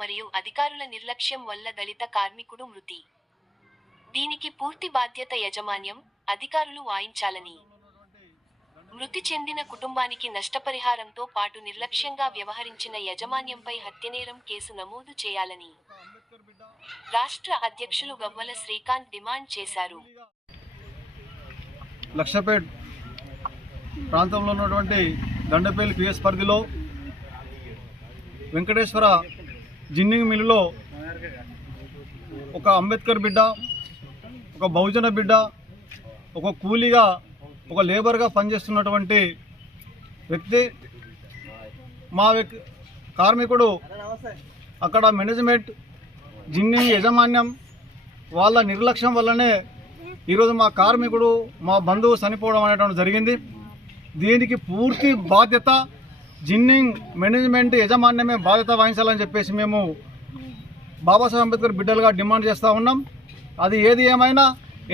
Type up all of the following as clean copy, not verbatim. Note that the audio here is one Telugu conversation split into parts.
మరియు అధికారుల నిర్లక్ష్యం వల్ల దళిత కార్మికుడు మృతి. దీనికి పూర్తి బాధ్యత యాజమాన్యం, అధికారులు వాయించాలని, మృతి చెందిన కుటుంబానికి నష్టపరిహారంతో పాటు నిర్లక్ష్యంగా వ్యవహరించిన యాజమాన్యంపై హత్యనేరం కేసు నమోదు చేయాలని రాష్ట్ర అధ్యక్షులు గవ్వల శ్రీకాంత్ డిమాండ్ చేశారు. లక్షపేట్ ప్రాంతంలో ఉన్నటువంటి దండపల్లి పిఎస్ పరిధిలో వెంకటేశ్వర జిన్నింగ్ మిల్లులో ఒక అంబేద్కర్ బిడ్డ, ఒక బహుజన బిడ్డ, ఒక కూలీగా, ఒక లేబర్గా పనిచేస్తున్నటువంటి వ్యక్తి, మా కార్మికుడు అక్కడ మేనేజ్మెంట్, జిన్నింగ్ యాజమాన్యం వాళ్ళ నిర్లక్ష్యం వల్లనే ఈరోజు మా కార్మికుడు, మా బంధువు చనిపోవడం అనేటువంటి జరిగింది. దీనికి పూర్తి బాధ్యత జిన్నింగ్ మేనేజ్మెంట్, యాజమాన్యమే బాధ్యత వహించాలని చెప్పేసి మేము బాబాసాహెబ్ అంబేద్కర్ బిడ్డలుగా డిమాండ్ చేస్తూ ఉన్నాం. అది ఏది ఏమైనా,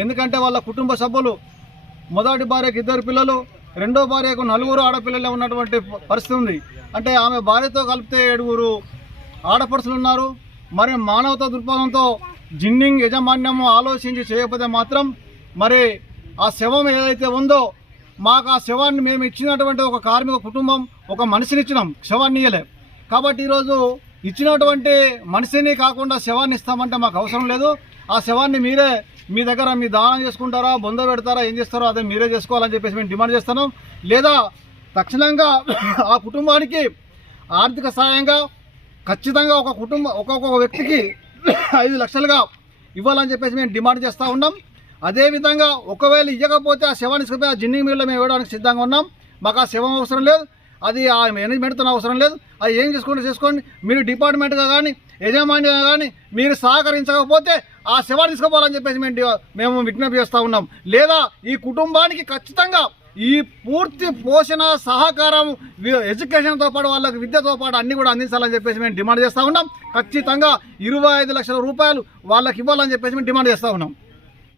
ఎందుకంటే వాళ్ళ కుటుంబ సభ్యులు మొదటి భార్యకు 2 పిల్లలు, రెండో భార్యకు 4 ఆడపిల్లలే ఉన్నటువంటి పరిస్థితి ఉంది. అంటే ఆమె భార్యతో కలిపితే 7 ఆడపడుచులు ఉన్నారు. మరి మానవతా దృక్పథంతో జిన్నింగ్ యాజమాన్యము ఆలోచించి చేయకపోతే మాత్రం మరి ఆ శవం ఏదైతే ఉందో, మాకు ఆ శవాన్ని మేము ఇచ్చినటువంటి ఒక కార్మిక కుటుంబం ఒక మనిషిని ఇచ్చినాం, శవాన్ని ఇయ్యలే. కాబట్టి ఈరోజు ఇచ్చినటువంటి మనిషిని కాకుండా శవాన్ని ఇస్తామంటే మాకు అవసరం లేదు. ఆ శవాన్ని మీరే మీ దగ్గర మీ దానం చేసుకుంటారా, బొంద పెడతారా, ఏం చేస్తారో అదే మీరే చేసుకోవాలని చెప్పేసి మేము డిమాండ్ చేస్తున్నాం. లేదా తక్షణంగా ఆ కుటుంబానికి ఆర్థిక సాయంగా ఖచ్చితంగా ఒక్కొక్క వ్యక్తికి 5 లక్షలుగా ఇవ్వాలని చెప్పేసి మేము డిమాండ్ చేస్తూ ఉన్నాం. అదేవిధంగా ఒకవేళ ఇవ్వకపోతే ఆ శవాన్ని తీసుకుపోయి ఆ జిన్నింగ్ మిల్లులో మేము ఇవ్వడానికి సిద్ధంగా ఉన్నాం. మాకు ఆ శవం అవసరం లేదు, అది ఆ మేనేజ్మెంట్తో అవసరం లేదు. అది ఏం చేసుకోండి. మీరు డిపార్ట్మెంట్గా కానీ యజమానిగా కానీ మీరు సహకరించకపోతే ఆ శవాన్ని తీసుకుపోవాలని చెప్పేసి మేము విజ్ఞప్తి చేస్తూ ఉన్నాం. లేదా ఈ కుటుంబానికి ఖచ్చితంగా ఈ పూర్తి పోషణ, సహకారం, ఎడ్యుకేషన్తో పాటు వాళ్ళకి విద్యతో పాటు అన్ని కూడా అందించాలని చెప్పేసి మేము డిమాండ్ చేస్తూ ఉన్నాం. ఖచ్చితంగా 25 లక్షల రూపాయలు వాళ్ళకి ఇవ్వాలని చెప్పేసి మేము డిమాండ్ చేస్తూ ఉన్నాం.